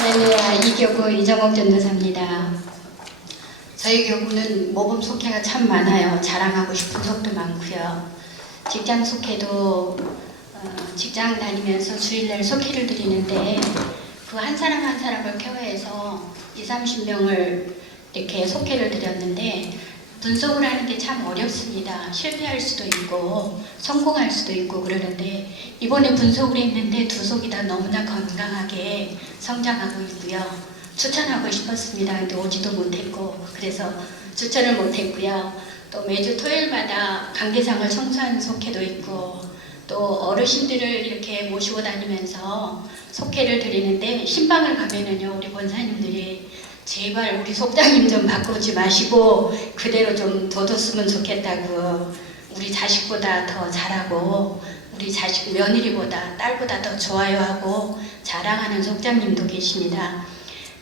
할렐루야, 이교구 이정옥 전도사입니다. 저희 교구는 모범 속회가 참 많아요. 자랑하고 싶은 속도 많고요. 직장 속회도 직장 다니면서 주일날 속회를 드리는데 그 한 사람 한 사람을 케어해서 20-30명을 이렇게 속회를 드렸는데 분석을 하는 게 참 어렵습니다. 실패할 수도 있고 성공할 수도 있고 그러는데 이번에 분석을 했는데 두 속이 다 너무나 건강하게 성장하고 있고요. 추천하고 싶었습니다. 근데 오지도 못했고 그래서 추천을 못했고요. 또 매주 토요일마다 강대상을 청소하는 속회도 있고 또 어르신들을 이렇게 모시고 다니면서 속회를 드리는데 신방을 가면은요 우리 권사님들이 제발 우리 속장님 좀 바꾸지 마시고 그대로 좀 둬뒀으면 좋겠다고, 우리 자식보다 더 잘하고 우리 자식 며느리보다 딸보다 더 좋아요 하고 자랑하는 속장님도 계십니다.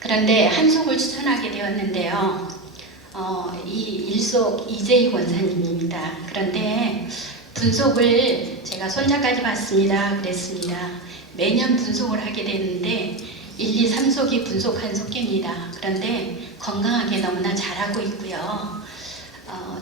그런데 한 속을 추천하게 되었는데요. 이 일속 이재희 권사님입니다. 그런데 분속을 제가 손자까지 봤습니다. 그랬습니다. 매년 분속을 하게 되는데 1, 2, 3속이 분속한 속회입니다. 그런데 건강하게 너무나 잘하고 있고요.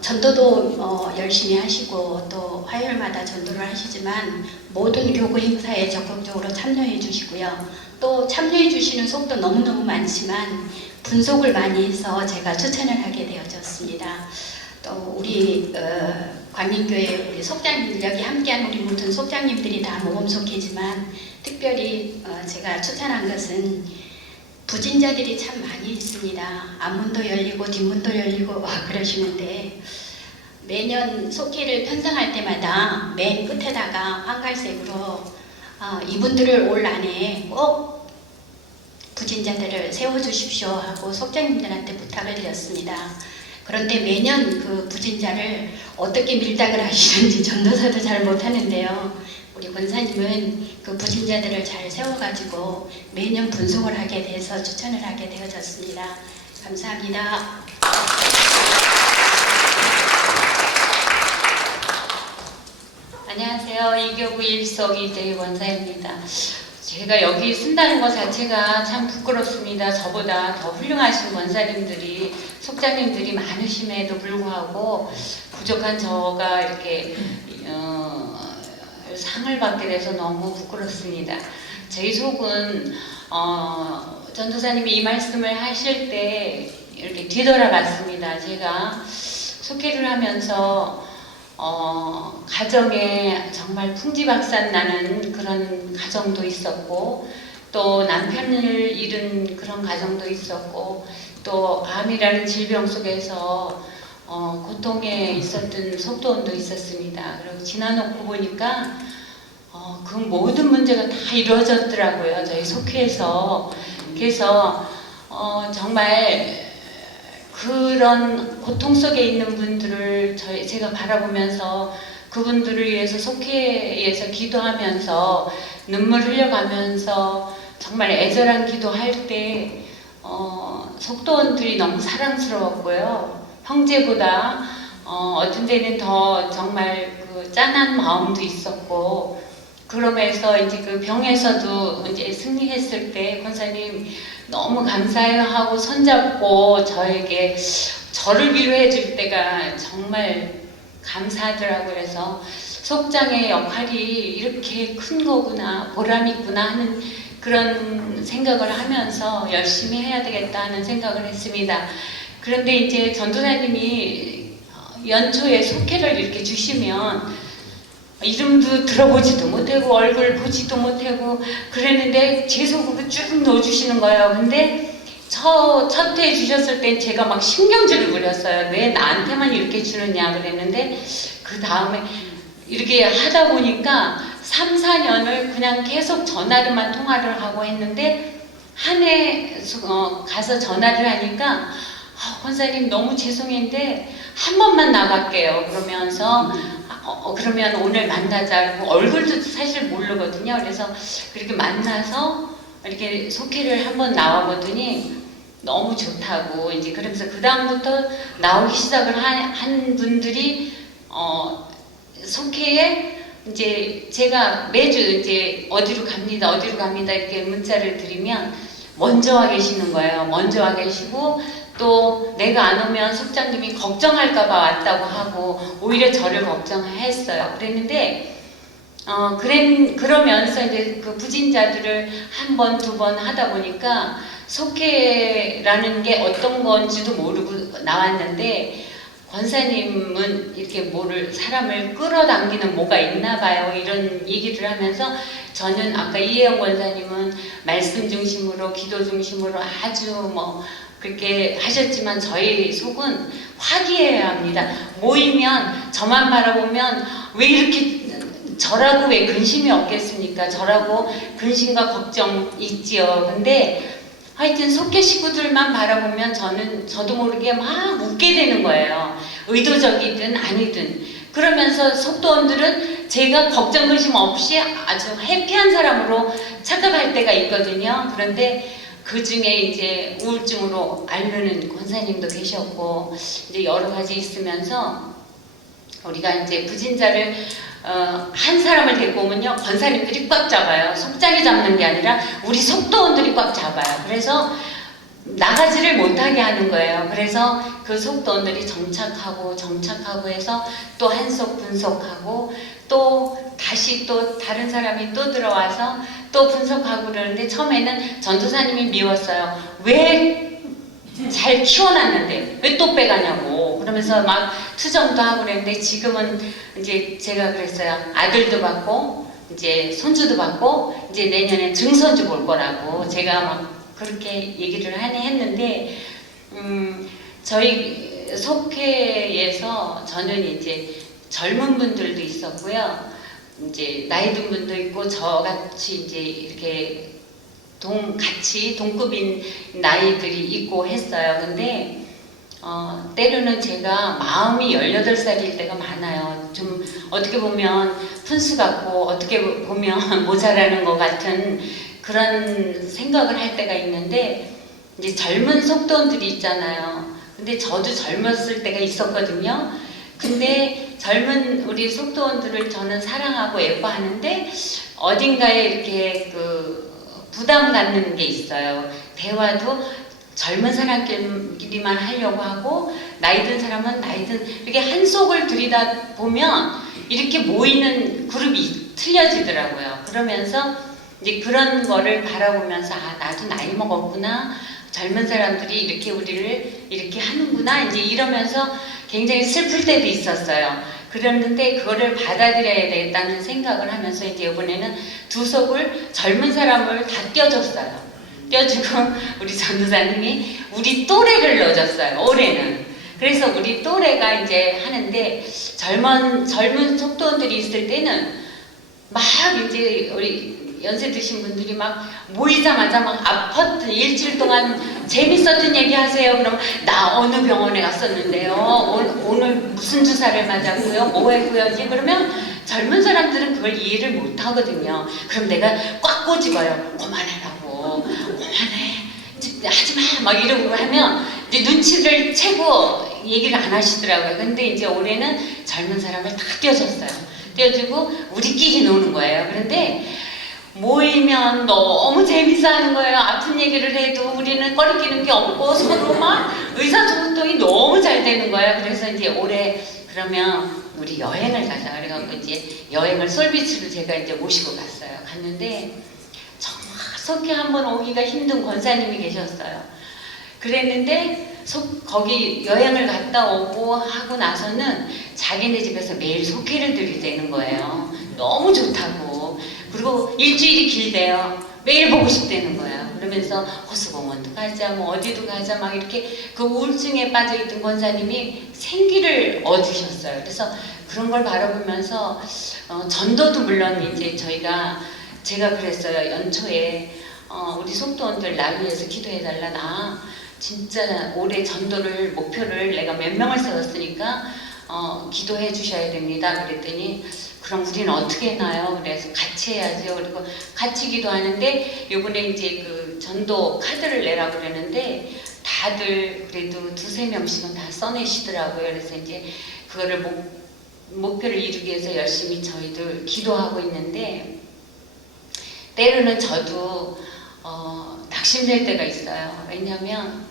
전도도 열심히 하시고 또 화요일마다 전도를 하시지만 모든 교구 행사에 적극적으로 참여해 주시고요. 또 참여해 주시는 속도 너무너무 많지만 분속을 많이 해서 제가 추천을 하게 되어졌습니다. 또 우리 광림교회 우리 속장님들, 여기 함께한 우리 모든 속장님들이 다 모범 속회지만 특별히 제가 추천한 것은 부진자들이 참 많이 있습니다. 앞문도 열리고 뒷문도 열리고 그러시는데 매년 속회를 편성할 때마다 맨 끝에다가 황갈색으로 이분들을 올 안에 꼭 부진자들을 세워주십시오 하고 속장님들한테 부탁을 드렸습니다. 그런데 매년 그 부진자를 어떻게 밀당을 하시는지 전도사도 잘 못하는데요. 우리 권사님은 그 부진자들을 잘 세워가지고 매년 분석을 하게 돼서 추천을 하게 되어졌습니다. 감사합니다. 안녕하세요. 이교구 일속 이재희 권사입니다. 제가 여기 쓴다는 것 자체가 참 부끄럽습니다. 저보다 더 훌륭하신 권사님들이, 속장님들이 많으심에도 불구하고 부족한 저가 이렇게 상을 받게 돼서 너무 부끄럽습니다. 저희 속은 전도사님이 이 말씀을 하실 때 이렇게 뒤돌아봤습니다. 제가 속회를 하면서 가정에 정말 풍지박산 나는 그런 가정도 있었고 또 남편을 잃은 그런 가정도 있었고 또 암이라는 질병 속에서 고통에 있었던 속도원도 있었습니다. 그리고 지나놓고 보니까 그 모든 문제가 다 이루어졌더라고요. 저희 속회에서. 그래서 정말 그런 고통 속에 있는 분들을 제가 바라보면서 그분들을 위해서 속회에서 기도하면서 눈물 흘려가면서 정말 애절한 기도할 때 속도원들이 너무 사랑스러웠고요. 형제보다 어떤 데는 더 정말 그 짠한 마음도 있었고, 그러면서 이제 그 병에서도 이제 승리했을 때 권사님 너무 감사해요 하고 손잡고 저를 위로해 줄 때가 정말 감사하더라고요. 그래서 속장의 역할이 이렇게 큰 거구나, 보람 있구나 하는 그런 생각을 하면서 열심히 해야 되겠다 하는 생각을 했습니다. 그런데 이제 전도사님이 연초에 속회를 이렇게 주시면 이름도 들어보지도 못하고 얼굴 보지도 못하고 그랬는데 제 속으로 쭉 넣어주시는 거예요. 근데 첫 회 주셨을 땐 제가 막 신경질을 부렸어요. 왜 나한테만 이렇게 주느냐 그랬는데 그 다음에 이렇게 하다 보니까 3, 4년을 그냥 계속 전화로만 통화를 하고 했는데 한 해 가서 전화를 하니까 권사님 너무 죄송한데 한 번만 나갈게요. 그러면서 그러면 오늘 만나자. 얼굴도 사실 모르거든요. 그래서 그렇게 만나서 이렇게 속회를 한번 나와보더니 너무 좋다고 이제 그러면서 그 다음부터 나오기 시작을 한 분들이 속회에 이제 제가 매주 이제 어디로 갑니다 이렇게 문자를 드리면 먼저 와 계시는 거예요. 먼저 와 계시고 또 내가 안 오면 속장님이 걱정할까 봐 왔다고 하고 오히려 저를 걱정했어요. 그랬는데 그러면서 이제 그 부진자들을 한 번, 두 번 하다 보니까 속회라는 게 어떤 건지도 모르고 나왔는데 권사님은 이렇게 사람을 끌어당기는 뭐가 있나 봐요. 이런 얘기를 하면서 저는 아까 이혜영 권사님은 말씀 중심으로 기도 중심으로 아주 뭐 그렇게 하셨지만 저희 속은 화기애애해야 합니다. 모이면 저만 바라보면 왜 이렇게 저라고 왜 근심이 없겠습니까? 저라고 근심과 걱정 있지요. 근데 하여튼 속회 식구들만 바라보면 저도 모르게 막 웃게 되는 거예요. 의도적이든 아니든. 그러면서 속도원들은 제가 걱정 근심 없이 아주 해피한 사람으로 착각할 때가 있거든요. 그런데 그 중에 이제 우울증으로 앓는 권사님도 계셨고 이제 여러 가지 있으면서 우리가 이제 부진자를 한 사람을 데리고 오면요 권사님들이 꽉 잡아요. 속장이 잡는 게 아니라 우리 속도원들이 꽉 잡아요. 그래서 나가지를 못하게 하는 거예요. 그래서 그 속도원들이 정착하고 해서 또 한속 분석하고 또 다시 또 다른 사람이 또 들어와서 또 분석하고 그러는데 처음에는 전도사님이 미웠어요. 왜 잘 키워놨는데 왜 또 빼가냐고 그러면서 막 투정도 하고 그랬는데 지금은 이제 제가 그랬어요. 아들도 받고 이제 손주도 받고 이제 내년에 증손주 볼 거라고 제가 막 그렇게 얘기를 했는데 저희 속회에서 저는 이제 젊은 분들도 있었고요. 이제 나이 든 분도 있고 저같이 이제 이렇게 같이 동급인 나이들이 있고 했어요. 근데 때로는 제가 마음이 18살일 때가 많아요. 좀 어떻게 보면 푼수 같고 어떻게 보면 모자라는 것 같은 그런 생각을 할 때가 있는데 이제 젊은 속도원들이 있잖아요. 근데 저도 젊었을 때가 있었거든요. 근데 젊은 우리 속도원들을 저는 사랑하고 예뻐하는데 어딘가에 이렇게 부담 갖는 게 있어요. 대화도 젊은 사람끼리만 하려고 하고 나이 든 사람은 나이 든 이렇게 한 속을 들이다 보면 이렇게 모이는 그룹이 틀려지더라고요. 그러면서 이제 그런 거를 바라보면서 나도 나이 먹었구나. 젊은 사람들이 이렇게 우리를 이렇게 하는구나. 이제 이러면서 굉장히 슬플 때도 있었어요. 그랬는데 그거를 받아들여야 되겠다는 생각을 하면서 이제 이번에는 두 속을 젊은 사람을 다 떼어줬어요. 떼어주고 우리 전도사님이 우리 또래를 넣어줬어요. 올해는. 그래서 우리 또래가 이제 하는데 젊은 속도원들이 있을 때는 막 이제 우리 연세 드신 분들이 막 모이자마자 막 아팠던 일주일 동안 재밌었던 얘기 하세요. 그럼 나 어느 병원에 갔었는데요. 오늘 무슨 주사를 맞았고요. 뭐 했고요. 이제 그러면 젊은 사람들은 그걸 이해를 못 하거든요. 그럼 내가 꽉 꼬집어요. 그만하라고. 그만해. 하지마. 막 이러고 하면 이제 눈치를 채고 얘기를 안 하시더라고요. 근데 이제 올해는 젊은 사람을 다 떼어줬어요. 떼어주고 우리끼리 노는 거예요. 그런데 모이면 너무 재밌어 하는 거예요. 아픈 얘기를 해도 우리는 꺼리끼는 게 없고 서로 막 의사소통이 너무 잘 되는 거예요. 그래서 이제 올해 그러면 우리 여행을 가자. 그래갖고 이제 여행을 솔비치로 제가 이제 모시고 갔어요. 갔는데 정말 속히 한번 오기가 힘든 권사님이 계셨어요. 그랬는데 거기 여행을 갔다 오고 하고 나서는 자기네 집에서 매일 속회를 드리자는 거예요. 너무 좋다고. 그리고 일주일이 길대요. 매일 보고 싶다는 거예요. 그러면서 호수공원도 가자, 뭐 어디도 가자, 막 이렇게 그 우울증에 빠져있던 권사님이 생기를 얻으셨어요. 그래서 그런 걸 바라보면서 전도도 물론 이제 제가 그랬어요. 연초에 우리 속도원들 날 위해서 기도해달라. 나 진짜 올해 전도를 목표를 내가 몇 명을 세웠으니까 기도해 주셔야 됩니다. 그랬더니 그럼 우리는 어떻게 해나요? 그래서 같이 해야죠. 그리고 같이 기도하는데 요번에 이제 그 전도 카드를 내라고 그러는데 다들 그래도 2-3명씩은 다 써내시더라고요. 그래서 이제 그거를 목표를 이루기 위해서 열심히 저희들 기도하고 있는데 때로는 저도 낙심될 때가 있어요. 왜냐하면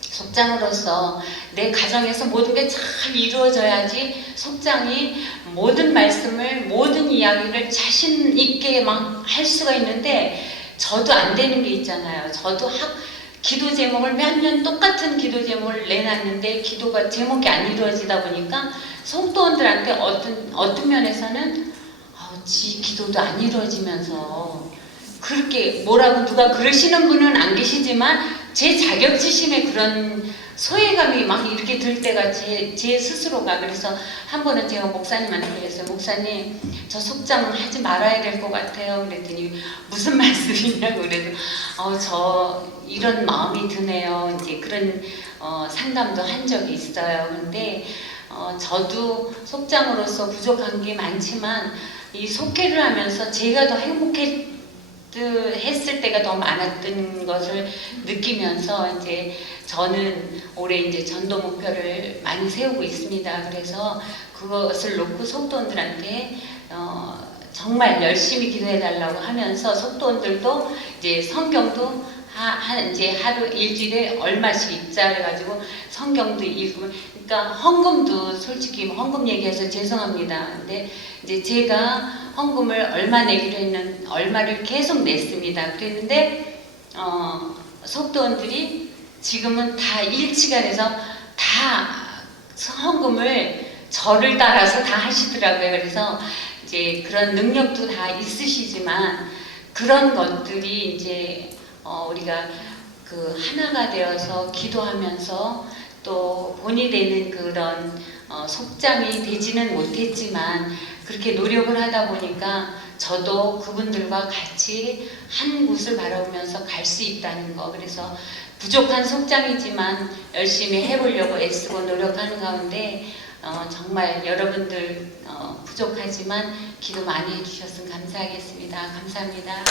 속장으로서 내 가정에서 모든 게 잘 이루어져야지 속장이 모든 말씀을, 모든 이야기를 자신 있게 막 할 수가 있는데, 저도 안 되는 게 있잖아요. 저도 기도 제목을 몇 년 똑같은 기도 제목을 내놨는데 기도가 제목이 안 이루어지다 보니까 성도원들한테 어떤 면에서는 지 기도도 안 이루어지면서 그렇게 뭐라고 누가 그러시는 분은 안 계시지만 제 자격지심에 그런 소외감이 막 이렇게 들 때가 제 스스로가. 그래서 한 번은 제가 목사님한테 그랬어요. 목사님, 저 속장은 하지 말아야 될 것 같아요. 그랬더니 무슨 말씀이냐고. 그래도 저 이런 마음이 드네요. 이제 그런 상담도 한 적이 있어요. 근데 저도 속장으로서 부족한 게 많지만 이 속회를 하면서 제가 더 했을 때가 더 많았던 것을 느끼면서 이제 저는 올해 이제 전도 목표를 많이 세우고 있습니다. 그래서 그것을 놓고 속도원들한테 정말 열심히 기도해 달라고 하면서 속도원들도 이제 성경도 이제 하루 일주일에 얼마씩 입자해가지고 성경도 읽고, 그러니까 헌금도 솔직히 헌금 얘기해서 죄송합니다. 근데 이제 제가 헌금을 얼마 내기로 했는 얼마를 계속 냈습니다. 그랬는데 속도원들이 지금은 다 일치가 돼서 다 헌금을 저를 따라서 다 하시더라고요. 그래서 이제 그런 능력도 다 있으시지만 그런 것들이 이제 우리가 그 하나가 되어서 기도하면서 또 본이 되는 그런 속장이 되지는 못했지만 그렇게 노력을 하다 보니까 저도 그분들과 같이 한 곳을 바라보면서 갈 수 있다는 거. 그래서 부족한 속장이지만 열심히 해보려고 애쓰고 노력하는 가운데 정말 여러분들 부족하지만 기도 많이 해주셨으면 감사하겠습니다. 감사합니다.